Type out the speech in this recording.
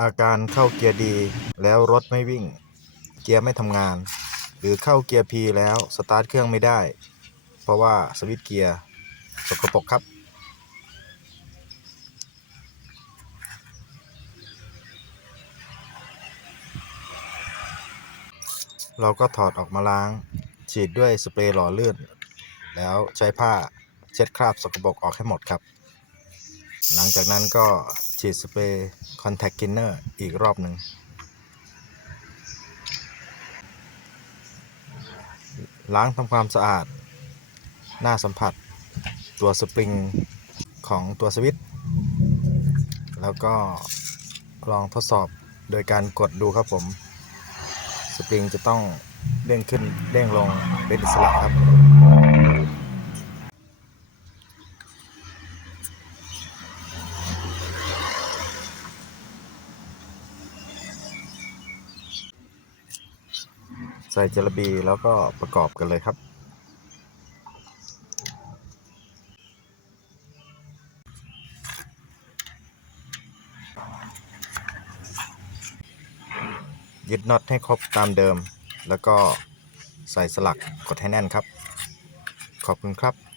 อาการเข้าเกียร์ดีแล้วรถไม่วิ่ง เกียร์ไม่ทำงาน หรือเข้าเกียร์ P แล้วสตาร์ทเครื่องไม่ได้ เพราะว่าสวิตช์เกียร์สกปรกครับ เราก็ถอดออกมาล้าง ฉีดด้วยสเปรย์หล่อลื่น แล้วใช้ผ้าเช็ดคราบสกปรกออกให้หมดครับ หลังจากนั้นก็ฉีดสเปรย์ Contact Cleaner อีกรอบหนึ่ง ล้างทำความสะอาด หน้าสัมผัส ตัวสปริงของตัวสวิตช์แล้วก็ลองทดสอบโดยการกดดูครับผม สปริงจะต้องเด้งขึ้นเด้งลงเป็นอิสระครับ ใส่เจลาบีแล้วก็ประกอบกันเลยครับ ยึดน็อตให้ครบตามเดิม แล้วก็ใส่สลักกดให้แน่นครับ ขอบคุณครับ